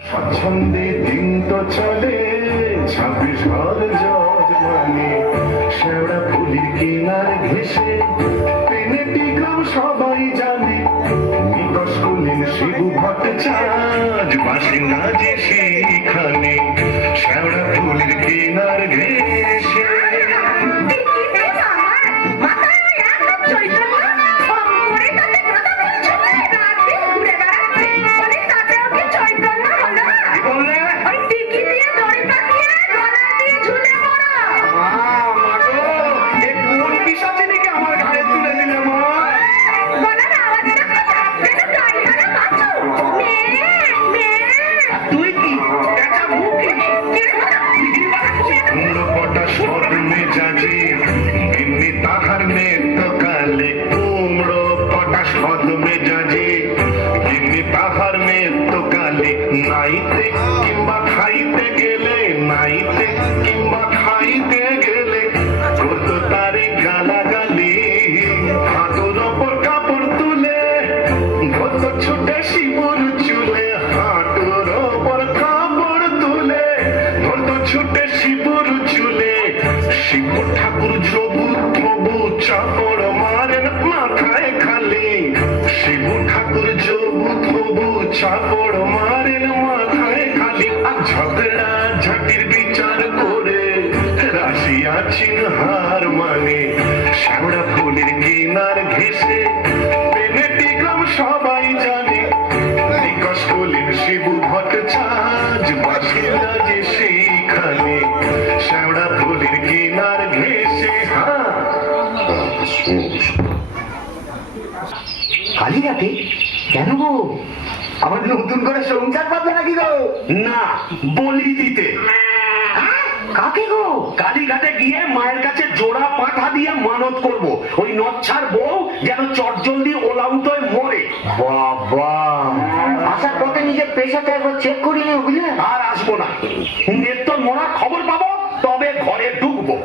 স্বচ্ছন্দে দিন তো চলে 26 ঘর যজমানে শেওড়া ফুলির কিনার ঘেসে পেনেটি গ্রাম সবাই জানে নিকশ কুলেন শিবু ভট্টাচার্য বাসিন্দা যে সেইখানে শেওড়া ফুলির কিনার ঘেসে নাইতে কিংবা খাইতে গেলে নাইতে কিংবা খাইতে গেলে কত তারে গালাগালি হাঁটুর ওপর কাপড় তুলে কত ছুটে শিবুর চুলে হাঁটুর ওপর কাপড় তুলে কত ছুটে শিবুর চুলে শিব ঠাকুর জবু তবু চাপড় মারেন মাথায় খালি শিব ঠাকুর জবু তবু চাপড় মারেন মাথায় খালি ঝগড়া ঝাটির বিচার করে রাশিয়া চীন হার মানে শেওড়া ফুলের কিনার ঘেসে পেনেটি গ্রাম সবাই জানে নিকশ কুলেন শিবু ভট্টাচার্য বাসিন্দা যে সেইখানে শেওড়া ফুলের কিনার ঘেসে। কালীঘাটে কেন গো? আমার নতুন করে সংসার পাবে নাকি গো? না, বলি দিতে। কাকে গো? কালীঘাটে গিয়ে মায়ের কাছে জোড়া পাঠা দিয়ে মানত করব ওই নচ্ছার বউ যেন চটজলদি ওলাউট হয়ে মরে। বাবা, আসার পথে নিজের পেশাটা একবার চেক করি নি বুঝলে? আর আসবো না, নেত্তর মরার খবর পাবো তবে ঘরে ঢুকবো।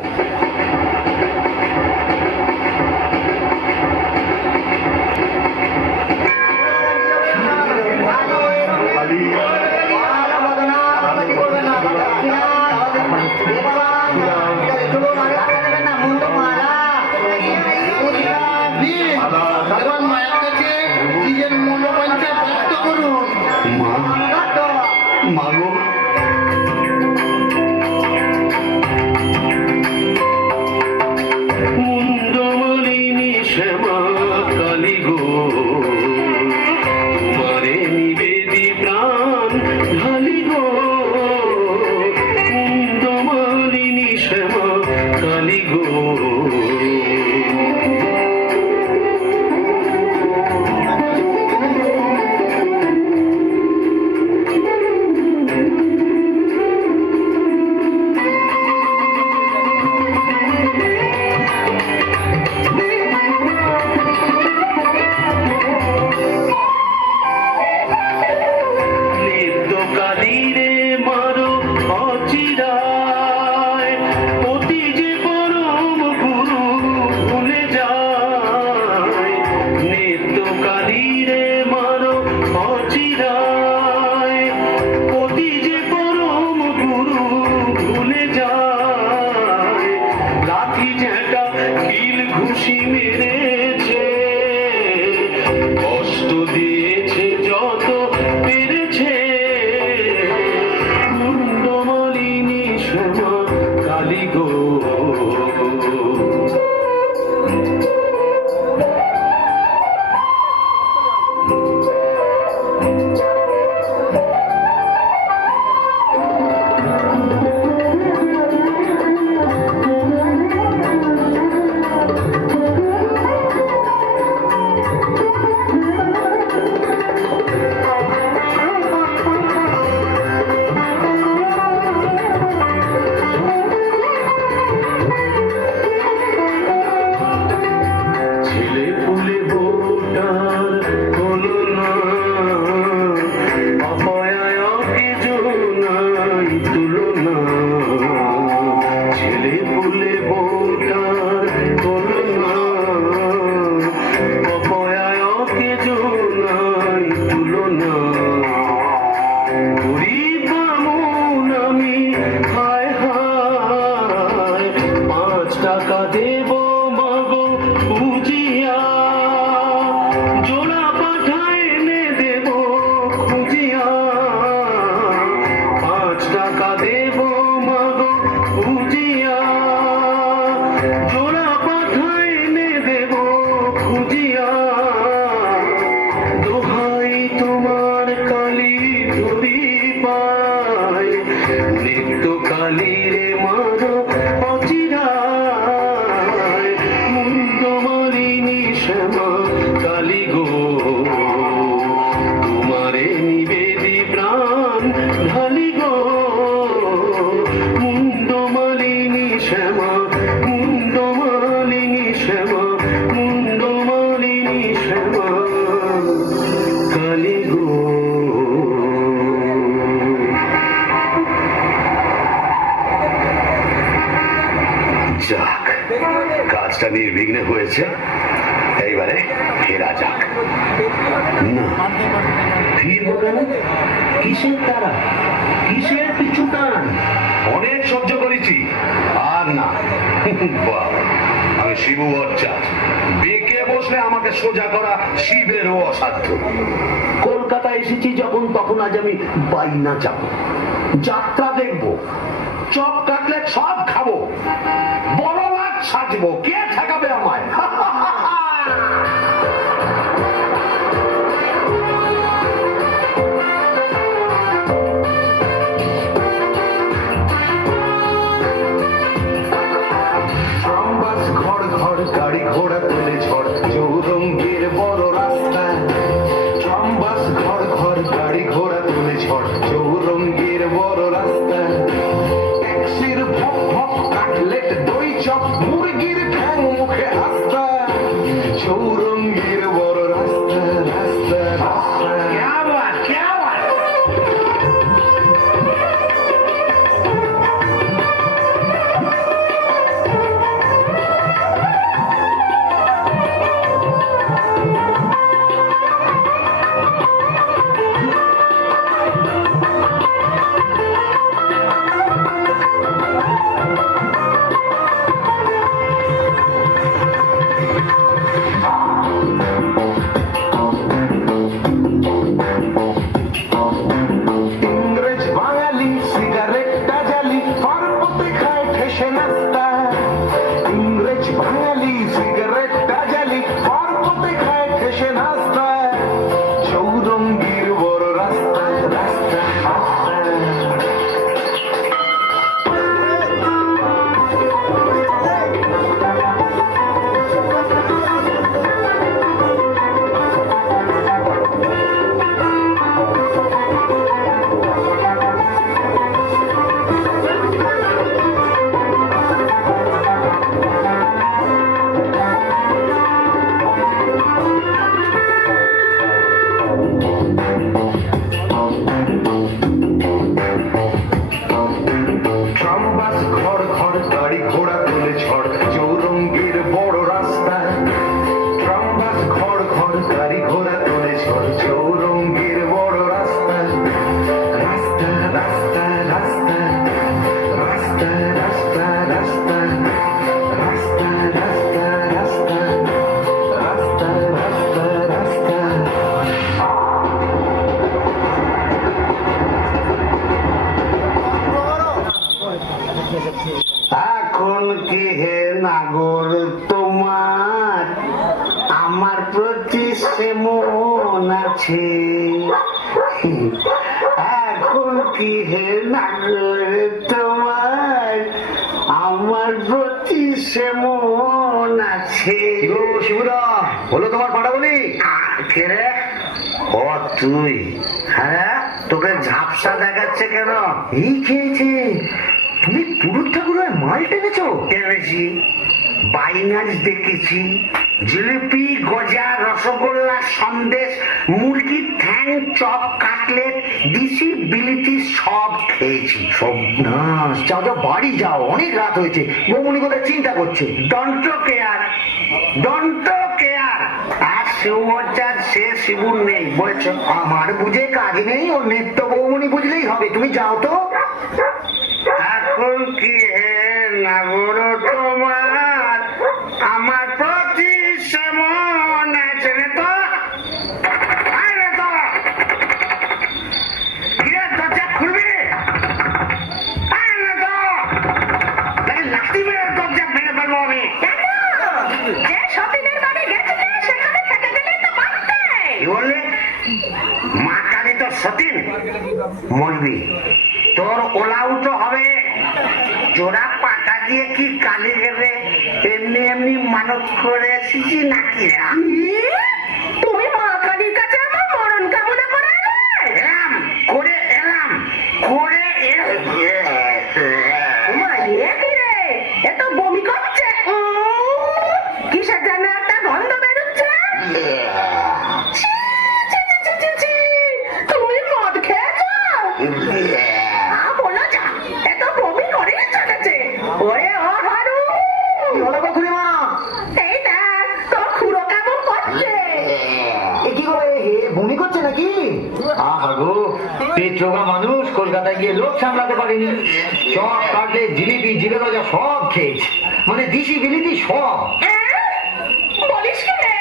ঢালি গো মুন্ডমালিনী শ্যামা, মুন্ডমালিনী শ্যামা, মুন্ডমালিনী শ্যামা কালী গো। যাক, কাজটা নির্বিঘ্নে হয়েছে, এইবারে ফেরা যাক। না, ফিরবো কেন? কিসের তারা, কিসের পিছু টান? অনেক সহ্য করেছি, আর না। বাবা, আমি শিবু ভট্টাচার্য, বেঁকে বসলে আমাকে সোজা করা শিবেরও অসাধ্য। কলকাতা এসেছি যখন, তখন আজ আমি বাইনা যাব, যাত্রা দেখবো, চপ কাটলেট সব খাবো, বড় লাট সাজবো, কে ঠেকাবে আমায়? ঘর ঘর গাড়ি ঘোড়া তুলে ঝড়, চৌরঙ্গের বড় রাস্তা। ট্রামবাস ঘর ঘর গাড়ি ঘোড়া তুলে ঝড়, চৌরঙ্গের বড় রাস্তা। ট্যাক্সির ভক ভক কাটলেট দই চপ, মুরগির ঠ্যাং মুখে আস্তা। চৌরঙ্গের বড় রাস্তা, রাস্তা রাস্তা। क्या बात, क्या बात। ইংরেজ বাঙালি সিগারেটটা জ্বালি, পার্বতে খায় ঠেসে নাস্তা। ইংরেজ বাঙালি সিগারেটটা জ্বালি, পার্বতে খায় ঠেসে নাস্তা। চৌরঙ্গীর বড় রাস্তা, রাস্তা রাস্তা। ট্রামবাস ঘর ঘর গাড়ি ঘোড়া তুলে ঝড়, চৌরঙ্গীর বড় রাস্তা। ট্রামবাস ঘর ঘর গাড়ি ঘোড়া তুলে ঝড়, চৌরঙ্গীর বড় রাস্তা। রাস্তা রাস্তা রাস্তা, রাস্তা রাস্তা রাস্তা, রাস্তা রাস্তা রাস্তা, রাস্তা রাস্তা রাস্তা। এখন কি হে নাগর তোমার আমার প্রতি সেমন আছে? এখন কি হে নাগর তোমার আমার প্রতি সেমন আছে? শিবুদা, বলো তোমার পাঠাবনি কে রে? ও তুই? হ্যাঁ, তোকে ঝাপসা দেখাচ্ছে কেন? এই খেয়েছে, তুমি পুরুষ ঠাকুরের মাল টেনেছো? টেনেছি, বাইনাচ দেখেছি, জিলিপি, গজা, রসগোল্লা, সন্দেশ, মুরগির ঠ্যাং, চপ, কাটলেট, দিশি, বিলিতি সব খেয়েছি। সব না, যাও যাও, বাড়ি যাও, অনেক রাত হয়েছে, বৌমনি কোথায় চিন্তা করছে। Don't care, don't care. আর শিবমর্যাদ সে শিবুর নেই বলেছ? আমার বুঝে কাজ নেই, ওর নিত্য বৌমনি বুঝলেই হবে, তুমি যাও তো। এখন কি হে নাগর তোমার আমার প্রতি সেমন আছে? রে তো দরজা খুলবি? লাঠি মেরে দরজা ভেঙে ফেলবো আমি। কি বললি? মা কালী তো সতীন, মরবি, তোর ওলাউটো হবে। জোড়া পাটা দিয়ে কি কালী গেলে এমনি এমনি মানত করে এসেছি নাকি? তুমি মা কালীর কাছে আমার মরণ কামনা করে এলাম, করে এলাম, বলো যা, এত বমি করে চলেছে। ওরে ও ভানু, কি হলো গো খুড়িমা? এই দেখ তোর খুড়ো কেমন করছে। এ কি করে বমি করছে নাকি? আহা গো, পেট্রোগা মানুষ কলকাতায় গিয়ে লোক সামলাতে পারেনি। চপ কাটলে জিলিপি জিরে ভাজা সব খেয়েছে, মানে দিশি বিলিতি সব। বলিস কি রে,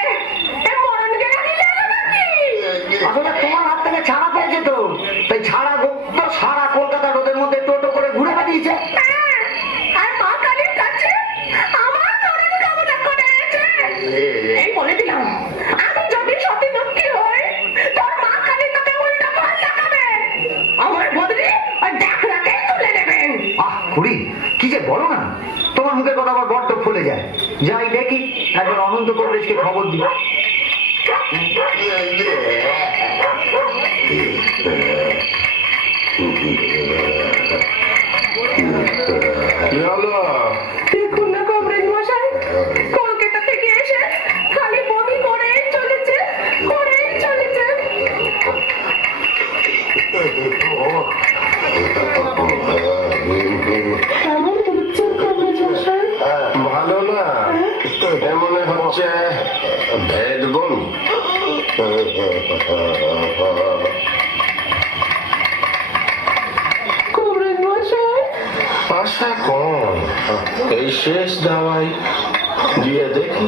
এ মরণ গেলে দিলে নাকি? আসলে তোমার হাত থেকে ছাড়া পেয়েছে তো, তাই ছাড়া তো সারা কলকাতা রোদের মধ্যে টোটো করে ঘুরে বেরিয়েছে। আর মা কালীর কাছে আমার মরণ কামনা করেছে। এই বলে দিলাম, আমি যদি সতী লক্ষ্মী হই, তোর মা কালী তোকে উল্টা পাল দেখাবে। আমার বদলি আর ডাকরাকে তুলে নেবেন। আহ খুড়ি, কি যে বলো না, তোমার মুখের কথা আবার বড্ড ফুলে যায়। যাই দেখি, একবার অনন্ত কমলেশকে খবর দিই। দেখুন না কমরেড মশাই, কলকাতা থেকে এসে খালি বমি করেই চলেছে, করেই চলেছে। কেমন হচ্ছে কমরেড মশাই? ভালো না, মনে হচ্ছে ভেদ বমি। কমরেড মশাই, আশা কম, এই শেষ দাওয়াই দিয়ে দেখি।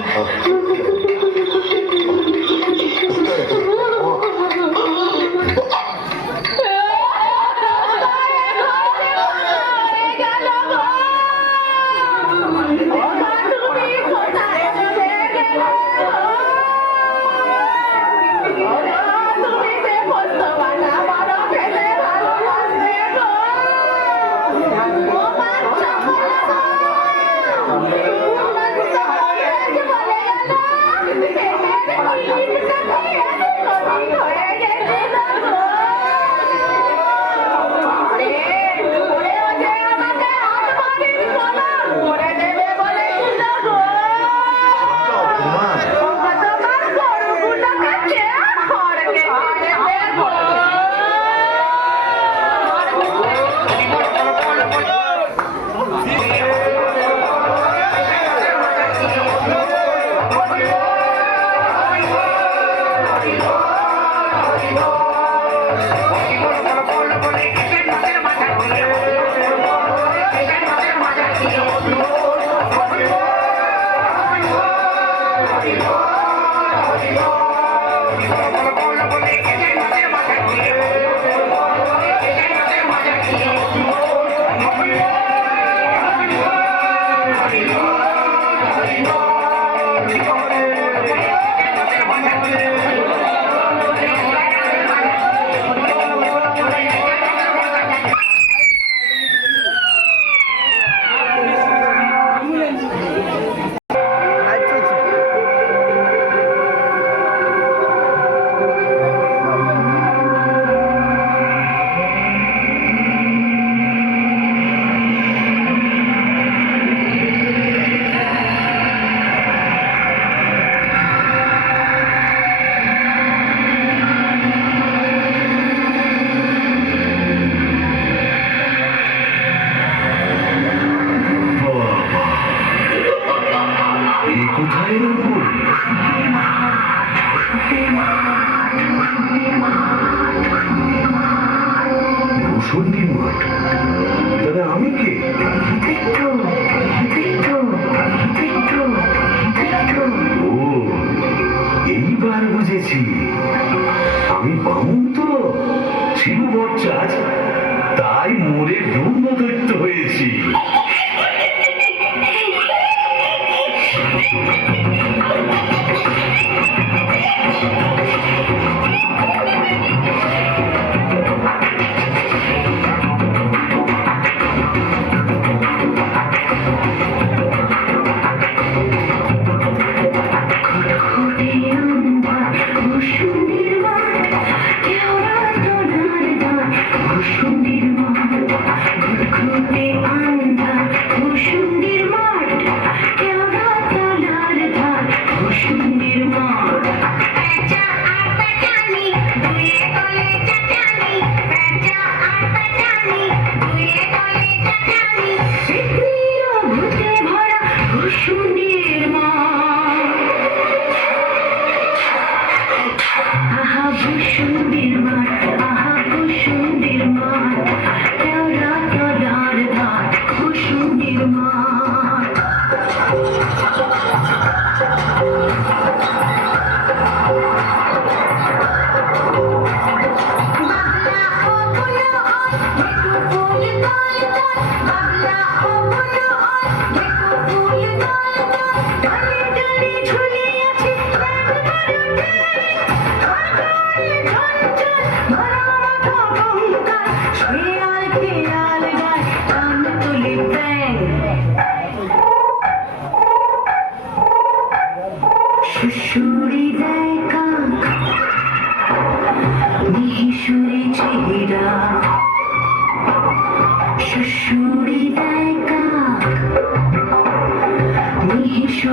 এইবার বুঝেছি, আমি বামুন তো ছিল বটচাঁদ, তাই মোরে ব্রহ্ম দৈত্য হয়েছি। Andar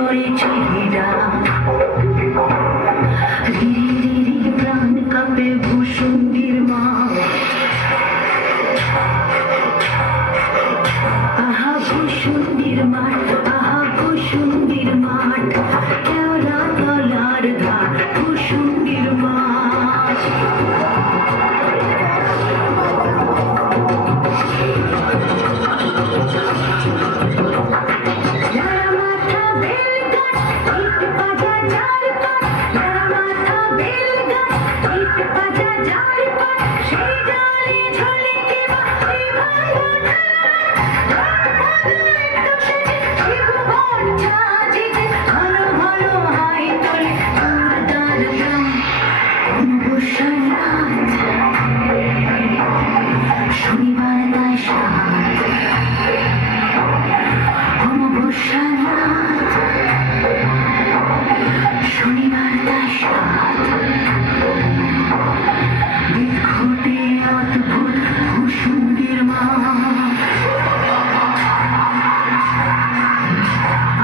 করেছে হীরা রিরি রিরি প্রাণ কাঁপে ভূষুণ্ডির মা আহা ভূষুণ্ডির মাঠ আহা ভূষুণ্ডির মাঠ কেওড়া তলার ধার ভূষুণ্ডির মাঠ শনিবার তাই সাত অমাবস্যার রাত শনিবার তাই সাত বিক্ষোটে অদ্ভুত ভূষুণ্ডির মা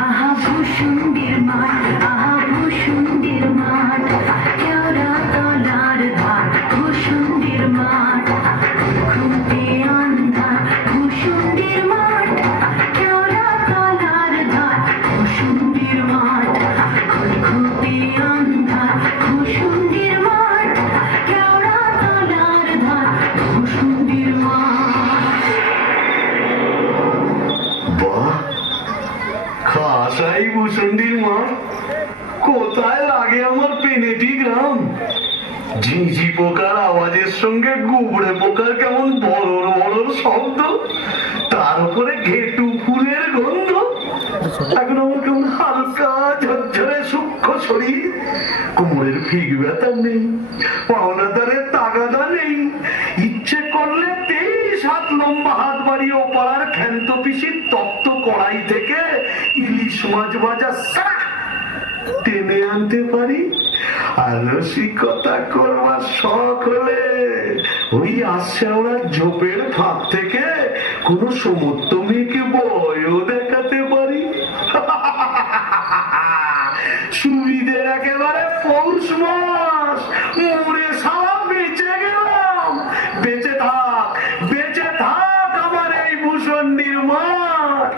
আহা ভূষুণ্ডির মাঠ আহা ভূষুণ্ডির মাঠ কেওড়া তলার ধার ভূষুণ্ডির মাঠ খুঁটে আন্ধার ভূষুণ্ডির মাঠ কেওড়া তলার ধার ভূষুণ্ডির মাঠ খুঁটে আন্ধার ভূষুণ্ডির মাঠ কেওড়া তলার ধার ভূষুণ্ডির মাঠ বাহ, খাসাই ভূষণ্ডির মাঠ। কোথায় লাগে আমার পেনেটি গ্রাম? ঝিঝি পোকার আওয়াজের সঙ্গে গুবড়ে পোকার কেমন বড় বড় শব্দ, তার উপরে ঘেটু ফুলের গন্ধ। এখন আমার কেমন হালকা ঝরঝরে সূক্ষ্ম শরীর, কোমরের ফিক ব্যথা নেই, পাওনাদারের তাগাদা নেই। ইচ্ছে করলে 23 হাত লম্বা হাত বাড়িয়ে ওপাড়ার ক্ষান্ত পিসির তপ্ত কড়াই থেকে ইলিশ মাছ ভাজা সারা টেনে আনতে পারি। আর রসিকতা করবার শখ হলে ওই আশাওড়া ঝোপের ফাঁক থেকে কোনো সমর্থ মেয়েকে বয়ও দেখাতে পারি। সুবিধের একেবারে পৌষ মাস, মরে সারা বেঁচে গেলাম। বেঁচে থাক আমার এই ভূষণ্ডির মাঠ।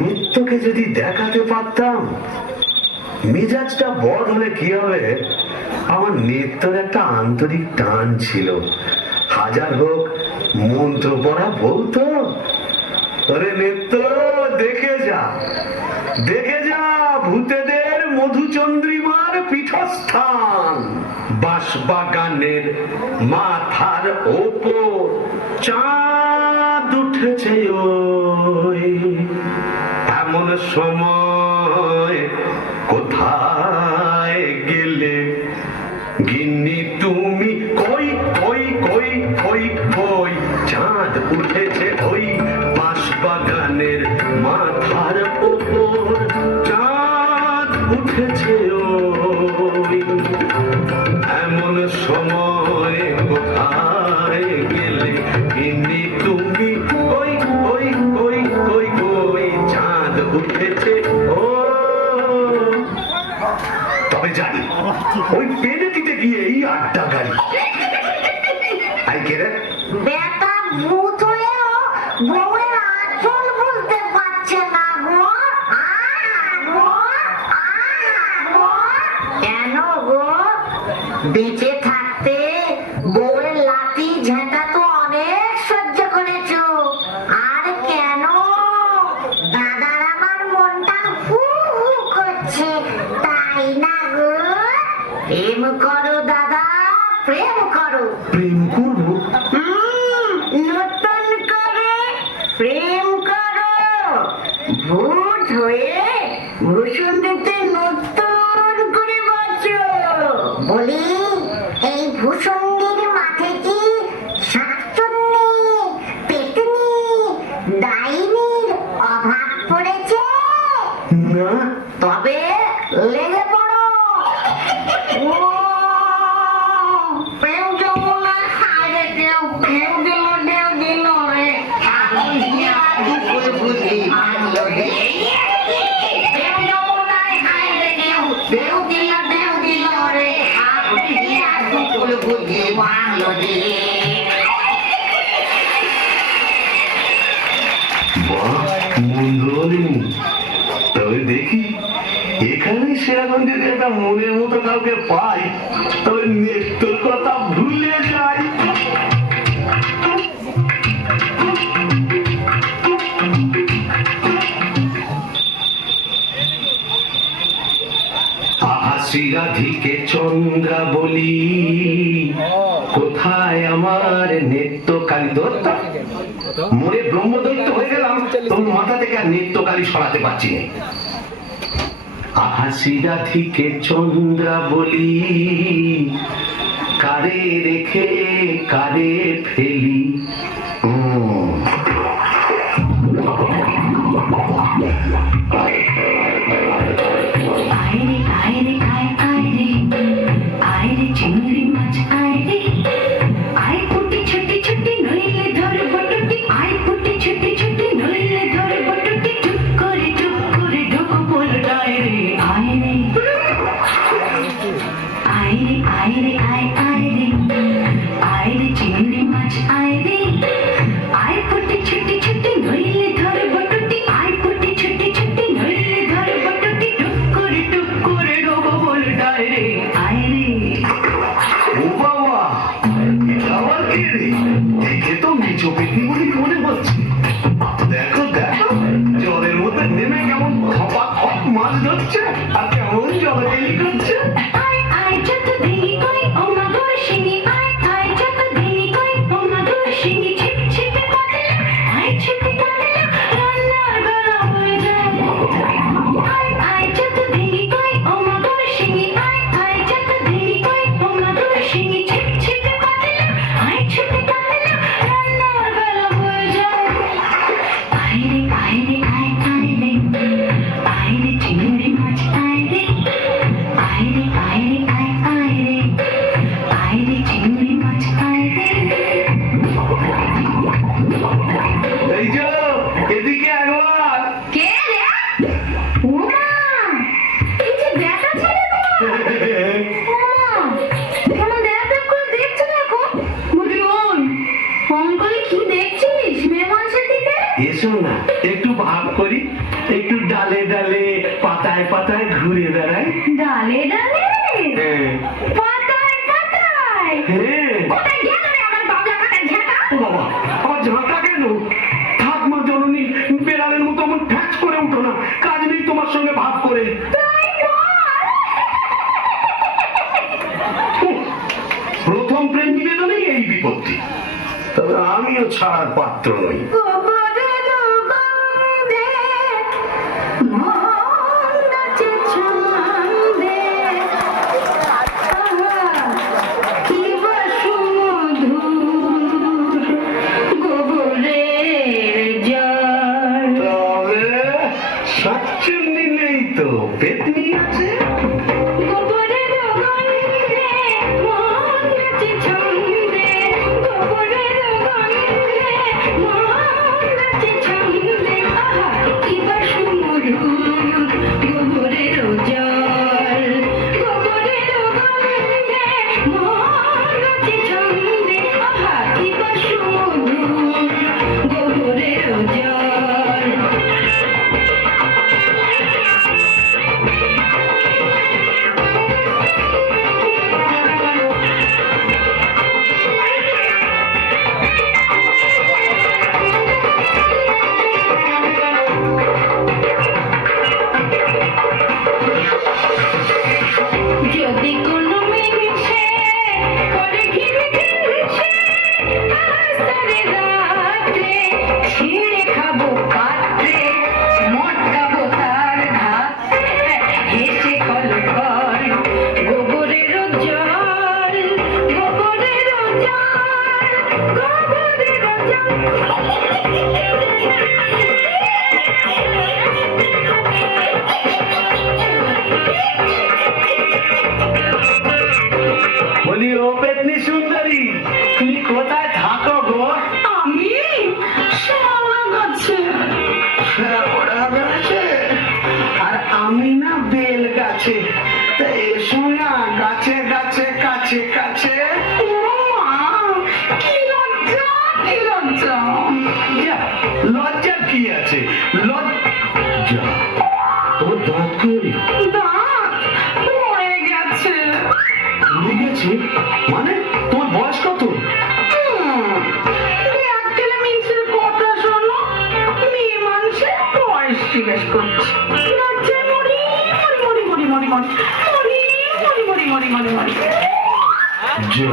নিত্যকে যদি দেখাতে পারতাম, মেজাজটা বড় হলে কি হবে। আমার নিত্যর একটা আন্তরিক টান ছিল, হাজার হোক মন্ত্র পড়া বলতো, ওরে নিত্য দেখে যা ভূতেদের মধুচন্দ্রিমার পীঠস্থান। বাঁশবাগানের মাথার ওপর চাঁদ উঠেছে ওই, এমন সময় কোথায় গেলে গিন্নি তুমি? কই কই কই কই কই চাঁদ উঠেছে ওই বাঁশবাগানের মাথার ওপর, চাঁদ উঠেছে ওই, এমন সময় কোথায় গেলে গিন্নি তুমি? কই কই কই কই কই চাঁদ উঠেছে ও। তবে জানি ওই পেনেটিতে গিয়ে এই আড্ডা গাড়ি আই কে রে বেটা ভূত হয়েও বউয়ের আঁচল বলতে পারছে না গো। কেন গো? বেঁচে থাকতে বউয়ের লাঠি ঝেঁটা তো অনেক সহ্য করেছো, আর কেন? দাদার আমার মনটা হু হু নতুন করে প্রেম করো, ভূত হয়ে ভূষুণ্ডিতে নতুন করে বাঁচো। বলি, এই ভূষুণ্ডির মাঠে কি শাকচুন্নি, পেতনি, ডাইনির অভাব পড়েছে? না, তবে লেগে পড়ো। ও প্রেম যমুনা হারে দেও, কেউ দিল দেও দিল রে, আগুন দিয়া দুপুর বুঝি ভাঙলো রে। প্রেম যমুনায় হারে দেও, দেও দিল রে, আগুন দিয়া দুপুর বুঝি ভাঙলো রে। বাহ, মন্দ বলিনি। তবে দেখি এখানে সেরকম যদি একটা মনের মতো কাউকে পাই, তবে নেত্রর কথা ভুলে যাই। শ্রীরাধিকে চন্দ্রা বলি, কোথায় আমার নেত্রকালী দত্ত? মনে ব্রহ্মদত্ত হয়ে গেলাম, তোর মাথা থেকে আর নেত্রকালী সরাতে পারছি না। শ্রীরাধিকে চন্দ্রা বলি, কারে রেখে কারে ফেলি। চিংড়ি মাছ আয় রে, আয় পুটি ছুটি ছুটি নইলে ধর বটুটি, আয় পুটি ছুটি ছুটি নইলে ধর বটুটি, টুক করে ঢোক পলটায় রে, আয় রে আয় রে আয় রে আয় রে চিংড়ি মাছ আয় রে, আয় পুটি ছুটি ছুটি নইলে ধর বটুটি, আয় পুটি ছুটি ছুটি নইলে ধর বটুটি, টুক করে ঢোক পলটায় রে, আয় রে। ও বাবা, এটা আবার কে রে? দেখে তো নিচু পেটনি বলে মনে হচ্ছে। দেখো দেখো, জলের মধ্যে নেমে কেমন খপাক খপ মাছ ধরছে, আর কেমন জলকেলি করছে। আয় আয় যত দেরি কই ও মা গোর শিঙি, আয় আয় যত দেরি কই ও মা গোর শিঙি, ছিপ ছিপে কাটলে, আয় ছিপে কাটলে, রান্নার বেলা হয়ে যায়। আয় আয় যত দেরি কই ও মা গোর শিঙি, আয় আয় যত দেরি কই ও মা গোর শিঙি, ছিপ ছিপে কাটলে, আয় ছিপে কাটলে, রান্নার বেলা হয়ে যায়। আয় রে আয় রে আয় রে চিংড়ি মাছ আয় রে, আয় রে চিংড়ি মাছ আয় রে। এই যে, এদিকে একবার। কে রে? ওমা, এই যে ব্যাটা ছেলে তোমার। ওমা, কেমন দেখ করে দেখছো দেখো। বুড়ি ওই, অঙ্কলে কি দেখছিস মেয়ে মানুষের দিকে? এসো না, একটু ভাব করি, একটু ডালে ডালে পাতায় পাতায় ঘুরে বেড়াই। ডালে ডালে, পাতায় পাতায়, হ্যাঁ। কোথায় গেল রে আমার বাবলা কাটা ঝাঁটা? ও বাবা, আমার ঝাঁটা কেন? থাক মা জননী, বেড়ালের মতো আমার ঠ্যাচ করে উঠো না, কাজ নেই তোমার সঙ্গে ভাব করে। তাই বল। প্রথম প্রেম নিবেদনেই এই বিপত্তি, তবে আমিও ছাড়ার পাত্র নই। গোবরের গন্ধে মন নাচে ছন্দে, কি সুমধুর গোবরের জল। তবে শাকচুন্নি নেই তো, পেতনি আছে। গোবরের গন্ধে মন নাচে ছন্দে, গোবরের গন্ধে মন নাচে ছন্দে, আহা কি সুমধুর গোবরের জল। গোবরের গন্ধে মন নাচে ছন্দে, আহা কি সুমধুর গোবরের জল। বলি ও পেতনি সুন্দরী, তুমি কোথায় থাকো গো? আমি শ্যাওড়া গাছে। ওরা গাছে আর আমি না বেল গাছে। তা এসো না গাছে গাছে কাছে কাছে। ও মা, কি লজ্জা, কি লজ্জা। যা, লজ্জা কি আছে? লজ্জা তোর দাঁত কই? দাঁত পড়ে গেছে। পড়ে গেছে মানে? তোমার বয়স কত? এক গেলে মিনসের কথা শোনো, মেয়ে মানুষের বয়স জিজ্ঞেস করছে। লজ্জায় মরি মরি মরি মরি মরি মরি মরি মরি মরি মরি মরি মরি। যা,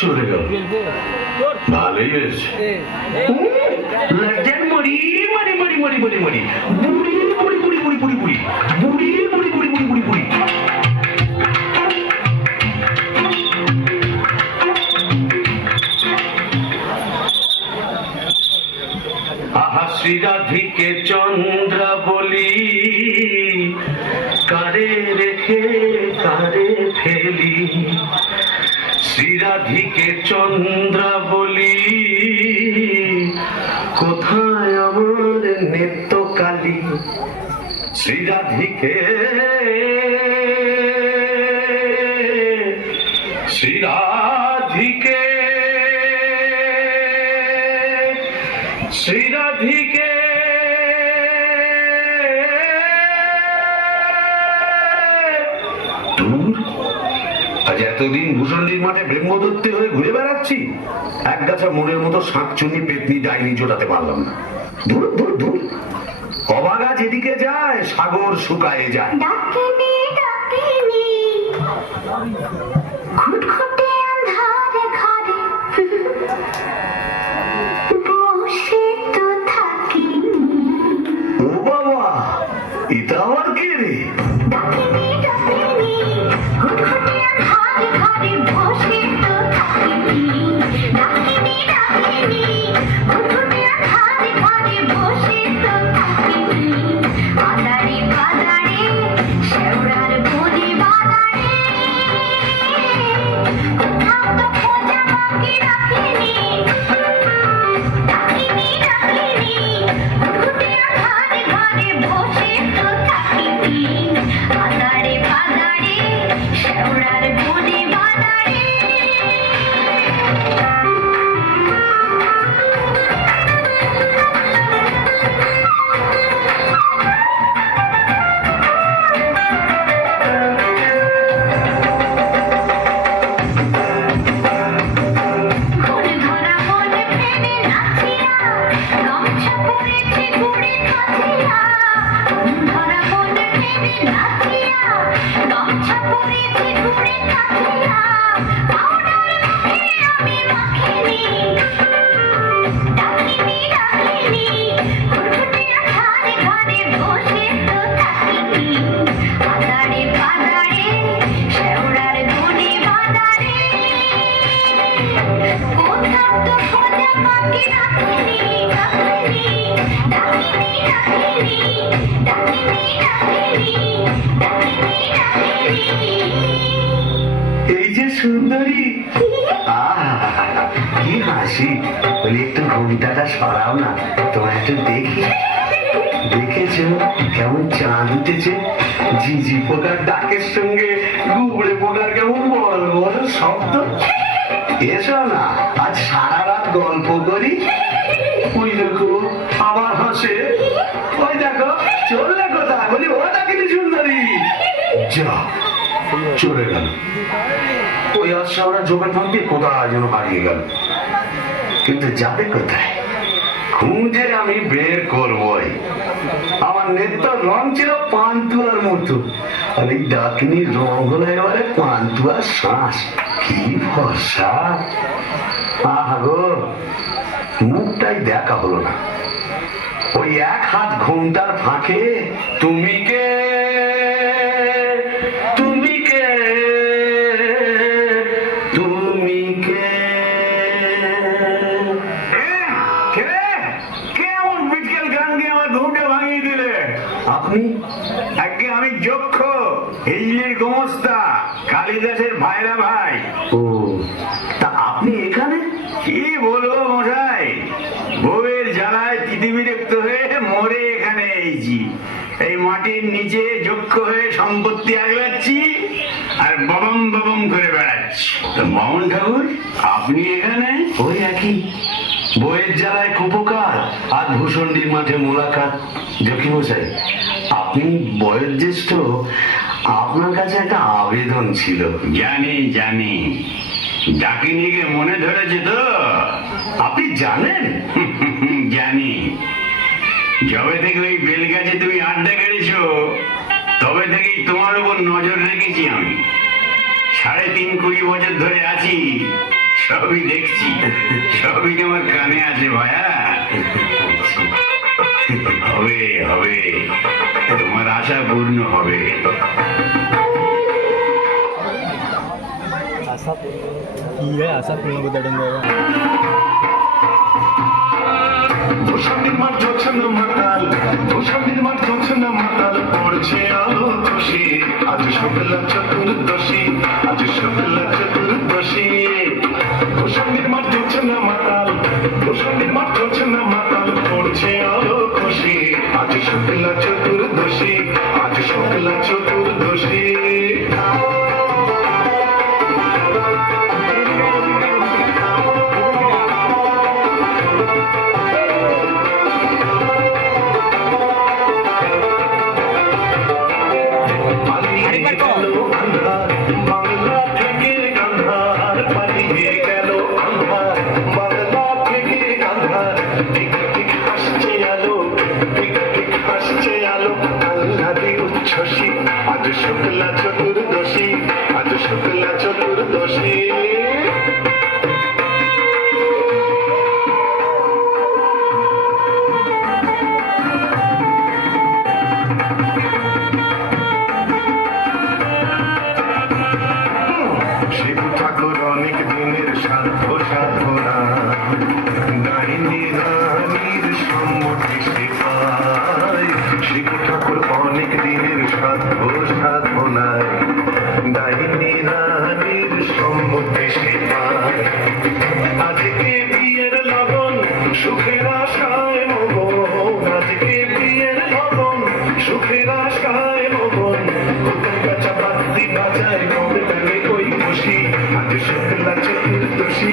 চলে গেল। ভালোই হয়েছে। লজ্জার মরি মরি মরি মরি মরি মরি বুড়ি বুড়ি বুড়ি বুড়ি বুড়ি বুড়ি বুড়ি বুড়ি বুড়ি বুড়ি বুড়ি বুড়ি। আহা শ্রীরাধিকে চন্দ্র বলি, কারে রেখে কারে ফেলি। শ্রীরাধিকে চন্দ্র বলি, কোথায় আমার নেত্য কালী। শ্রীরাধিকে শ্রীরাধিকে শ্রীরাধিকে দূর। আজ এতদিন ভূষণ্ডির মাঠে ব্রহ্মদত্তে হয়ে ঘুরে বেড়াচ্ছি, এক গাছা মনের মতো শাঁকচুনি পেতনি ডাইনি জোটাতে পারলাম না। দূর দূর দূর। অবাগা যেদিকে যায় সাগর শুকায়ে যায়। ডাকিনি ডাকিনি খুটখুটে আন্ধারে ঘরে বসে তো থাকিনি। ও বাবা, এটা আবার কে রে? ডাকিনি ডাকিনি খুটখুটে আন্ধারে ঘরে বসে তো থাকিনি। ডাকিনি ডাকিনি খুটখুটে আন্ধারে ঘরে বসে তো থাকিনি। বাদারে বাদারে শেওড়ার বনে বাদারে কোথাও তো খোঁজা বাকি রাখিনি। ডাকিনি ডাকিনি খুটখুটে আন্ধারে ঘরে বসে তো থাকিনি। বাদারে বাদারে শেওড়ার বনে বাদারে। ফুল ধরা মনে প্রেমে নাচিয়া গামছা পরেছে গুড়ে কাচিয়া। ফুল ধরা মনে প্রেমে নাচিয়া গামছা পরেছে গুড়ে কাচিয়া। পাউডার মুখে আমি মাখিনি। ডাকিনি ডাকিনি খুটখুটে আন্ধারে ঘরে বসে তো থাকিনি। বাদারে বাদারে শেওড়ার বনে বাদারে কোথাও তো খোঁজা বাকি রাখিনি। ডাকিনি ডাকিনি ডাকিনি ডাকিনি ডাকিনি ডাকিনি ডাকিনি। এই যে সুন্দরী, আহা, কি হাসি। বলি একটু ঘুমটাটা সরাও না, তোমার একটু দেখি। দেখেছো কেমন চাঁদ উঠেছে? ঝিঝি পোকার ডাকের সঙ্গে গুবড়ে পোকার কেমন বড় বড় শব্দ। এসো না আজ সারা রাত গল্প করি। ওই দেখো আবার হাসে। ওই দেখো চললে কোথায়? বলি ও ডাকিনি সুন্দরী। যা, চলে গেল। ওই আশা ওরা জোগাড় ভাঙতে কোথায় যেন হারিয়ে গেল। কিন্তু যাবে কোথায়? খুঁজে আমি বের করবই। আমার নেতার রং ছিল পান্তুয়ার মতো, আর এই ডাকিনীর রং হলো এবারে পান্তুয়ার শ্বাস। কি ভরসা! আহা গো, মুখটাই দেখা হলো না। ওই এক হাত ঘুমটার ফাঁকে তুমি কে, তুমি কে, তুমি কে? কে? অতিথি বিরক্ত হয়ে মরে এখানে এসেছি। এই মাটির নিচে যক্ষ হয়ে সম্পত্তি আগলাচ্ছি আর ববম ববম করে বেড়াচ্ছি। তো বামন ঠাকুর, আপনি এখানে? ওই একই বইয়ের জ্বালায় কুপকার আর ভূষণ্ডির মাঠে মোলাকাত। জকি মশাই, আপনি বয়োজ্যেষ্ঠ, আপনার কাছে একটা আবেদন ছিল। জানি জানি, ডাকিনিকে মনে ধরেছে তো? আপনি জানেন? জানি। যবে থেকে ওই বেলগাছে তুমি আড্ডা কেড়েছো, তবে থেকেই তোমার উপর নজর রেখেছি আমি। ৩.৫-২০ বছর ধরে আছি, সবই দেখছি, সবই আমার কানে আছে ভায়া। হবে হবে, তোমার আশা পূর্ণ হবে। ভূষণের মাঠ জ্বলছে না মাতাল, ভূষণের মাঠ জ্বলছে না মাতাল, পড়ছে আলো খুশি। আজ শুক্লা চতুর্দশী, আজ শুক্লা চতুর্দশী। ভূষণের মাঠ জ্বলছে না মাতাল, ভূষণের মাঠ জ্বলছে না মাতাল, পড়ছে আলো খুশি। আজ শুক্লা চতুর্দশী, আজ শুক্লা চতুর্দশী। বাংলা থেকে গান্ধার পালিয়ে গেল আন্ধার, বাংলা থেকে গান্ধার। টিক টিক হাসছে আলো, টিক টিক হাসছে আলো, আহ্লাদে উচ্ছ্বসী। আজ শুক্লা চতুর্দশী, আজ শুক্লা চতুর্দশী। শিব ঠাকুর অনেক দিনের সাধ্য সাধনা, ডাইনি রানীর সম্মতি সে পায়। শিব ঠাকুর অনেক দিনের সাধ্য সাধনায়, ডাইনি রানীর সম্মতি সে পায়। আজকে বিয়ের লগন, সুখের আশায় মগন, আজকে বিয়ের লগন, সুখের আশায় মগন। হুকুম গাছা বাদ্যি বাজায় কবে বেলে ওই খুশি। আজ শুক্লা চতুর্দশী,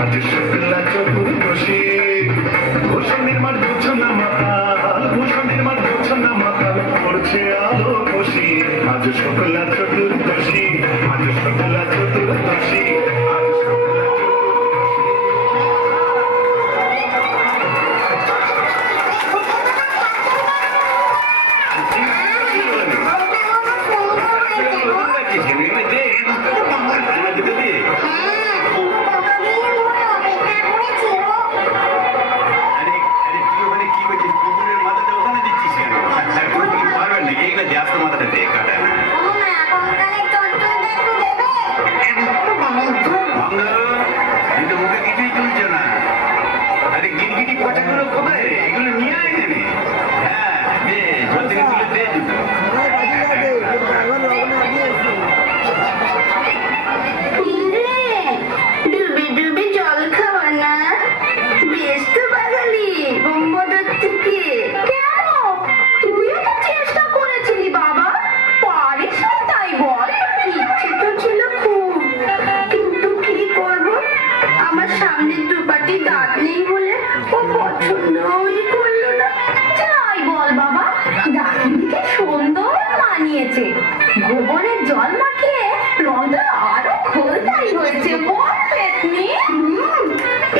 আজ শুক্লা চতুর্দশী। ভূষণের মাঠ জ্বলছে না মাতাল, ভূষণের মাঠ জ্বলছে না মাতাল, পড়ছে আলো খুশি। আজ শুক্লা চতুর্দশী, আজ শুক্লা চতুর্দশী, আজ শুক্লা চতুর্দশী। ডুবে ডুবে জল খাওয়া না, বেশ তো বাঙালি বোম্বদর থেকে। কেন, তুইও তো চেষ্টা করেছিলি বাবা, পারিস না তাই বল? ইচ্ছে তো ছিল খুব, কিন্তু কি করব, আমার সামনে দুপাটি দাঁত নেই বলে ও পছন্দই করলো না। যাই বল বাবা, ডাকিনিকে সুন্দর মানিয়েছে, গোবরের জল মাখিয়ে রংটা আরো খোলতাই হয়েছে। বল পেতনি।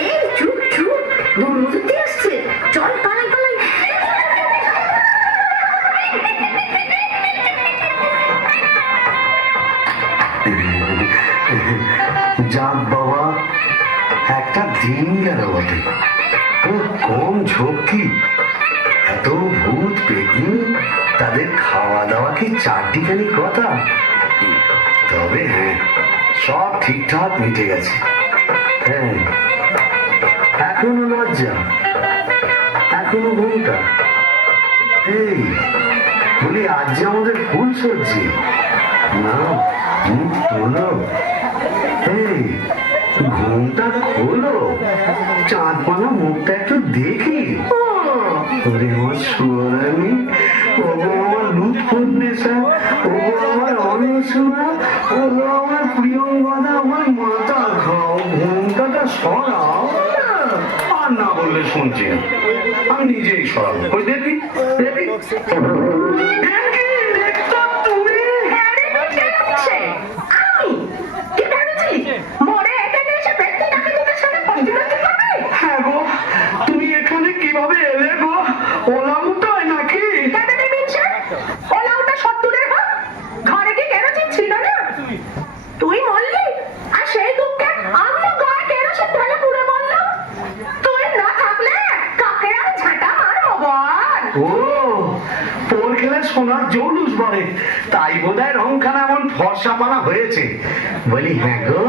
এই চুপ চুপ, গরুতে আসছে, চল পালাই পালাই। যাক বাবা, একটা দিন গেল বটে। কম ঝক্কি, এত ভূত পেতনি, তাদের খাওয়া দাওয়া কি চারটিখানি কথা? তবে হ্যাঁ, সব ঠিকঠাক মিটে গেছে। হ্যাঁ, এখনো লজ্জা, এখনো ঘুমটা। এই বলি, আজ যে আমাদের ফুল সজ্জি না, মুখ তোলো। এই ঘুমটা খোলো, চাঁদ পানা মুখটা একটু দেখি। ওরে আমার সুয়ারানি, ওগো আমার লুৎফুন্নেসা, ওগো আমার অনসুয়া, ওগো আমার প্রিয়ঙ্গদা, আমার মাথা খাও, ঘুমটাটা সরাও। আর না বললে শুনছি না, আমি নিজেই সরাবো। ওই দেখি দেখি তুমি কে হচ্ছে? আমি? কে ভেবেছিলি? মরে এখানে এসে ব্যক্তি তাকে তোদের সাথে প্রতিবাদী করবে? হ্যাঁ গো, তুমি এখানে কিভাবে এলে গো? ওলামটায় নাকি? কেন মিলছে? ওলা ওটা সত্তরের হোক, ঘরে কি কেরোসিন ছিল না? তুই মরলি আর সেই দুঃখে আমিও গায়ে কেরোসিন ঢেলে পুড়ে মরলাম। তুই না থাকলে কাকে আর ঝাঁটা মারবো বল? ও, পোল খেলে সোনার জৌলুস বলে, তাই বোধহয় রংখানা এমন ফর্সা পানা হয়েছে। বলি হ্যাঁ গো,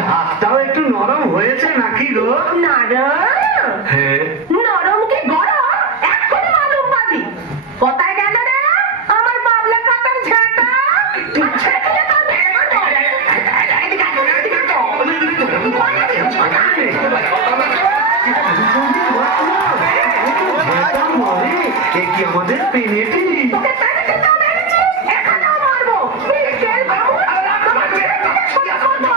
ধাপটাও একটু নরম হয়েছে নাকি গো? নরম? হ্যাঁ। নরম কি গরম? এক্ষুনি মালুম পাবি। কোথায় গেল রে আমার বাবলা কাটার ঝাঁটা? আচ্ছা, এখানে তো ভেঙে পড়ে। এদিকে আয়, এদিকে এ কি আমাদের পেনেটি? তোকে পেরেছে তো মেরেছি, এখানেও মারবো। বিকেল বাবু, তোমার ছেলে তোকে সোজা করবো।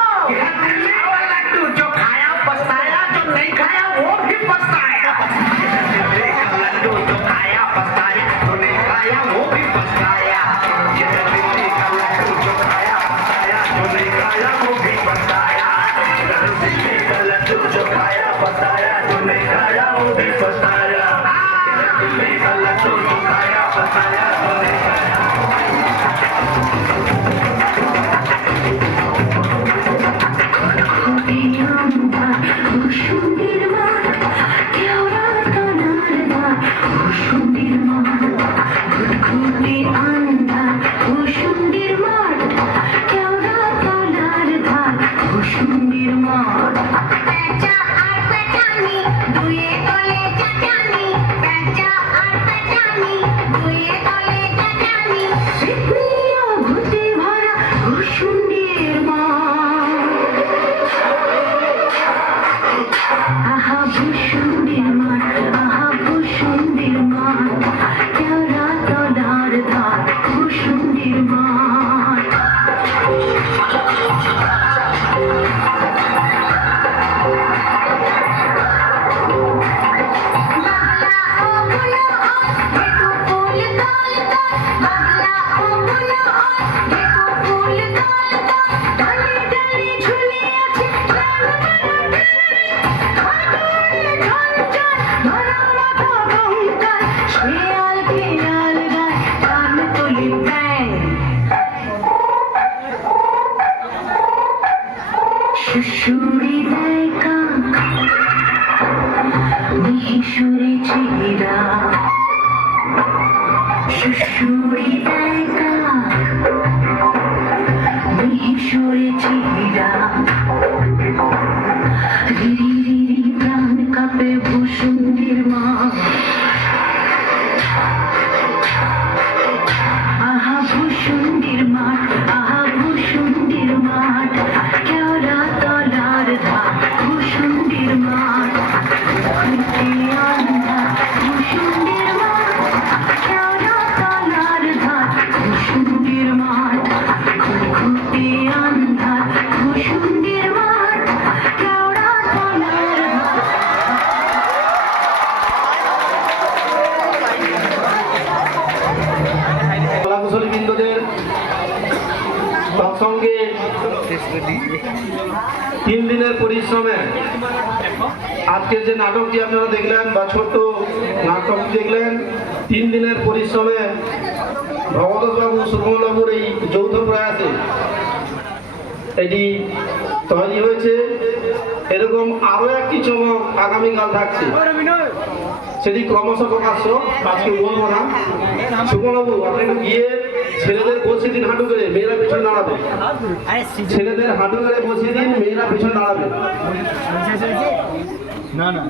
जो खाया पछताया, जो नहीं खाया वो भी पछताया। लड्डू जो खाया पछताया, जो नहीं खाया वो भी पछताया। ये दिल्ली का लड्डू जो खाया पछताया, जो नहीं खाया वो भी पछताया। दिल्ली का लड्डू जो खाया पछताया, जो नहीं खाया वो भी पछताया। दिल्ली का लड्डू जो खाया पछताया, जो नहीं खाया। পেঁচা আর পেঁচানি দুয়ে তলে চাচানি, পেঁচা আর পেঁচানি দুয়ে তলে চাচানি, ঘুটে ভরা ঘুষুন্ডির মা। আহা ভুষুন্ডির মা, আহা ভুষুন্ডির মা, কেওড়া তলার ধার ভুষুন্ডির মা। বাংলা ও বুলো দেখো ফুল দল দল, বাংলা ও বুলো দেখো ফুল দল দল, ডালে ডালে ঝুলে আছে লাল মেরুটি, আগুন ঝলঝল ভরা মাথা কঙ্কাল, শেয়াল খেয়াল গায় কান তুলি ব্যাং। শুশুড়ি দেয় কাক, নিশুড়ি চিরা, শুশুড়ি দেয় কাক, নিশুড়ি চিরা, রিরি রিরি প্রাণ কাঁপে ভূষুণ্ডির মা। আহা ভূষুণ্ডির মাঠ, আহা ভূষুণ্ডির মাঠ, কেওড়া তলার ধার ভূষুণ্ডির মাঠ, ঘুরতে আন্ধা ভূষুণ্ডির মাঠ, কেওড়া তলার ধার ভূষুণ্ডির মাঠ, ঘুরতে আন্ধা ভূষুণ্ডির মাঠ, কেওড়া তলার ধার। কলাকুশলী বৃন্দদের তৎসঙ্গে 3 দিনের পরিশ্রমে আজকের যে নাটকটি আপনারা দেখলেন বা ছোট নাটকটি দেখলেন, 3 দিনের পরিশ্রমে ভগবতবাবু সুকমলবাবুর এই যৌথ প্রয়াসে এটি তৈরি হয়েছে। এরকম আরো একটি চমক আগামীকাল থাকছে, সেটি ক্রমশ প্রকাশ্য, আজকে বলবো না। সুকমলবাবু আপনি একটু গিয়ে ছেলেদের বসিয়ে দিন হাঁটু করে, মেয়েরা পেছনে দাঁড়াবে। ছেলেদের হাঁটু করে বসিয়ে দিন, মেয়েরা পেছনে দাঁড়াবে। না না